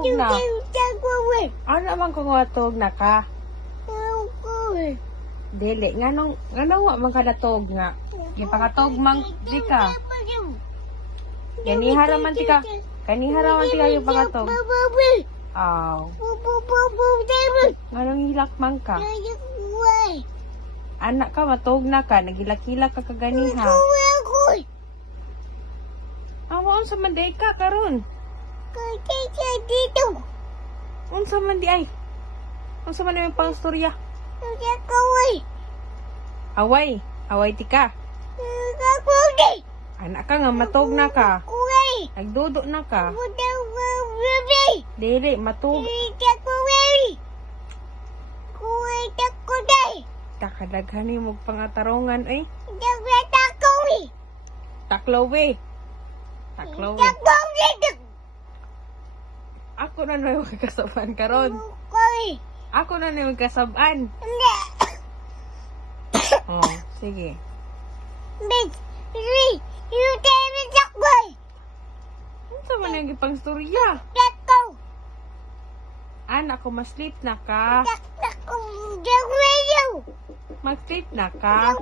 matog na. Ano man kung matog na ka? Dili, nganong wa man ka natog nga. Gipakatog mang di ka. Kanihara man ti ka. Kanihara man ti ka yung pakatog. Aw. Nganong hilak man ka? Anak ka, matog na ka. Nagilak-hilak ka kaganiha. Awa, unsa man di ka karon? Unsa man di ay? Unsa man yung pangstorya? Away. Away ti ka. Anak ka nga, matog na ka. Nagdudo na ka. Dili, matog. Takadaghan mo pangatarungan eh. Taklaw eh. Taklaw eh. Ako na yung magkasaban karon. Ako na yung magkasaban. Oh, sige. Ano man yung ipangstorya? Anak ko, ma-sleep na ka. Mag-sleep na ka.